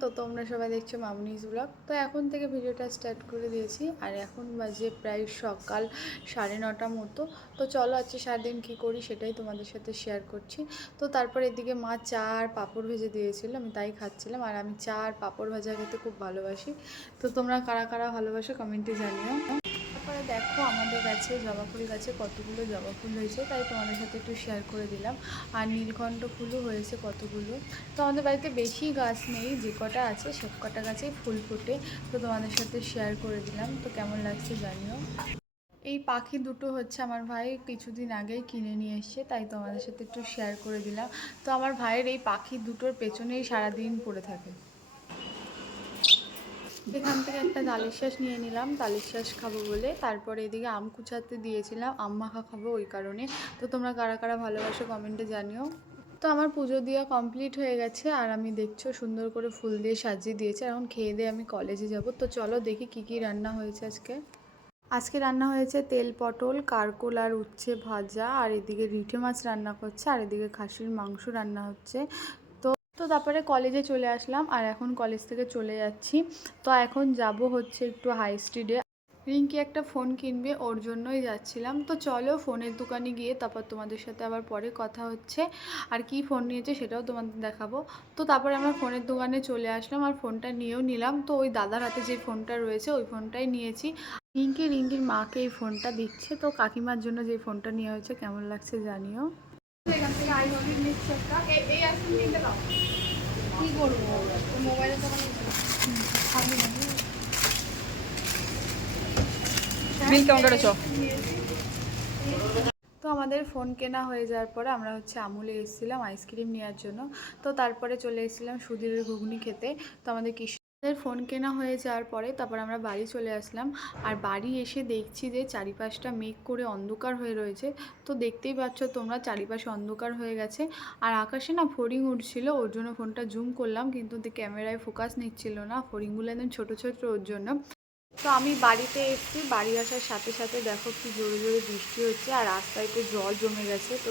তো তোমরা সবাই দেখছ মামনিস ব্লগ তো এখন থেকে ভিডিওটা স্টার্ট করে দিয়েছি, আর এখন বাজে প্রায় সকাল সাড়ে নটা মতো। তো চলো আজকে সারাদিন কী করি সেটাই তোমাদের সাথে শেয়ার করছি। তো তারপর এদিকে মা চা আর পাঁপড় ভেজে দিয়েছিল, আমি তাই খাচ্ছিলাম। আর আমি চা আর পাঁপড় ভাজা খেতে খুব ভালোবাসি। তো তোমরা কারা কারা ভালোবাসো কমেন্টে জানিও। তারপরে দেখো আমাদের গাছে, জবা ফুল গাছে কতগুলো জবা ফুল হয়েছে, তাই তোমাদের সাথে একটু শেয়ার করে দিলাম। আর নীলকণ্ঠ ফুলও হয়েছে কতগুলো। তো আমাদের বাড়িতে বেশি গাছ নেই, যে কটা আছে সব কটা গাছেই ফুল ফোটে, তো তোমাদের সাথে শেয়ার করে দিলাম। তো কেমন লাগছে জানিও। এই পাখি দুটো হচ্ছে আমার ভাই কিছুদিন আগেই কিনে নিয়ে এসছে, তাই তোমাদের সাথে একটু শেয়ার করে দিলাম। তো আমার ভাইয়ের এই পাখি দুটোর পেছনেই সারাদিন পড়ে থাকে। এখান থেকে একটা তালের শ্বাস নিয়ে নিলাম। তালের শ্বাস খাব বলে। তারপরে এদিকে আম কুচাতে দিয়েছিলাম। আম মাখা খাব ওই কারণে। তো তোমরা কারা কারা ভালোবাসো কমেন্টে জানিও। তো আমার পুজো দেওয়া কমপ্লিট হয়ে গেছে আর আমি দেখছ সুন্দর করে ফুল দিয়ে সাজিয়ে দিয়েছে। এখন খেয়ে দিয়ে আমি কলেজে যাব। তো চলো দেখি কি কি রান্না হয়েছে আজকে। আজকে রান্না হয়েছে তেল পটল, কারকোল আর উচ্ছে ভাজা। আর এদিকে রিঠে মাছ রান্না করছে। আর এদিকে খাসির মাংস রান্না হচ্ছে। তো তারপরে কলেজে চলে আসলাম আর এখন কলেজ থেকে চলে যাচ্ছি। তো এখন যাব হচ্ছে একটু হাই স্ট্রিটে রিঙ্কি একটা ফোন কিনবে, ওর জন্যই যাচ্ছিলাম। তো চলো ফোনের দোকানে গিয়ে তারপর তোমাদের সাথে আবার পরে কথা হচ্ছে। আর কি ফোন নিয়েছে সেটাও তোমাদের দেখাবো। তো তারপরে আমরা ফোনের দোকানে চলে আসলাম আর ফোনটা নিয়েও নিলাম। তো ওই দাদার হাতে যে ফোনটা রয়েছে, ওই ফোনটাই নিয়েছি। রিঙ্কি, রিঙ্কির মাকে এই ফোনটা দিচ্ছে। তো কাকিমার জন্য যে ফোনটা নেওয়া হয়েছে, কেমন লাগছে জানিও। কি করব? মোবাইলের দোকানে বিল কেমন করেছ তো আমাদের ফোন কেনা হয়ে যাওয়ার পরে আমরা হচ্ছে আমুলে এসেছিলাম আইসক্রিম নেওয়ার জন্য। তো তারপরে চলে এসেছিলাম সুধীরের ঘুগনি খেতে। তো আমাদের কৃষ্ণদের ফোন কেনা হয়ে যাওয়ার পরে তারপর আমরা বাড়ি চলে আসলাম। আর বাড়ি এসে দেখছি যে চারিপাশটা মেঘ করে অন্ধকার হয়ে রয়েছে। তো দেখতেই পাচ্ছ তোমরা চারিপাশে অন্ধকার হয়ে গেছে। আর আকাশে না ফড়িং উঠছিল, ওর জন্য ফোনটা জুম করলাম, কিন্তু ক্যামেরায় ফোকাস নিচ্ছিল না। ফড়িংগুলো একদম ছোটো ছোটো ওর জন্য। তো আমি বাড়িতে এসেছি, বাড়ি আসার সাথে সাথে দেখো কি জোরে জোরে বৃষ্টি হচ্ছে, আর রাস্তায় তো জল জমে গেছে। তো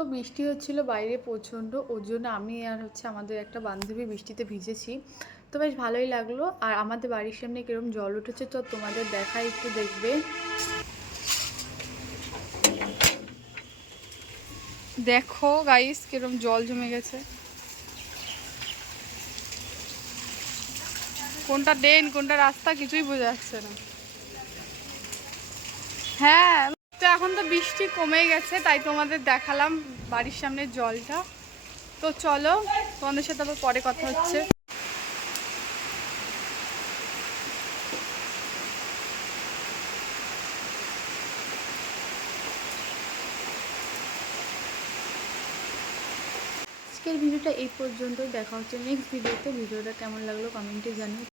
তো বৃষ্টি হচ্ছিল বাইরে প্রচণ্ড, ওর জন্য আমি আর হচ্ছে আমাদের একটা বান্ধবী বৃষ্টিতে ভিজেছি। তো বেশ ভালোই লাগল। আর আমাদের বাড়ির সামনে কিরম জল উঠেছে তো তোমাদের দেখাই একটু দেখবে। দেখো গাইস কিরম জল জমে গেছে। কোনটা ড্রেন কোনটা রাস্তা কিছুই বোঝা যাচ্ছে না। হ্যাঁ তো এখন তো বৃষ্টি কমে গেছে, তাই তোমাদের দেখালাম বাড়ির সামনে জলটা। তো চলো, তোমাদের সাথে আবার পরে কথা হচ্ছে। আজকের ভিডিওটা এই পর্যন্তই, দেখা হচ্ছে নেক্সট ভিডিওতে ভিডিওটা কেমন লাগল কমেন্টে জানিও।